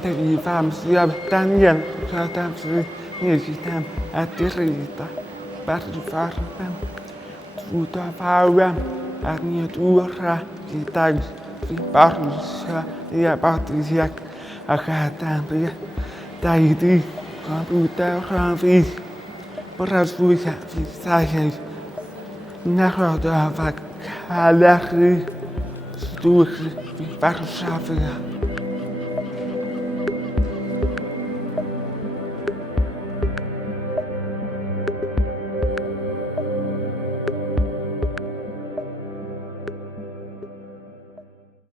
de vivamos y también cada vez necesitamos a tierra para salvarla. Fruta para la de y tal y para la y a partir de acá también da y di con fruta para la vida die su vida y tal y no lo da para calar y su vida y para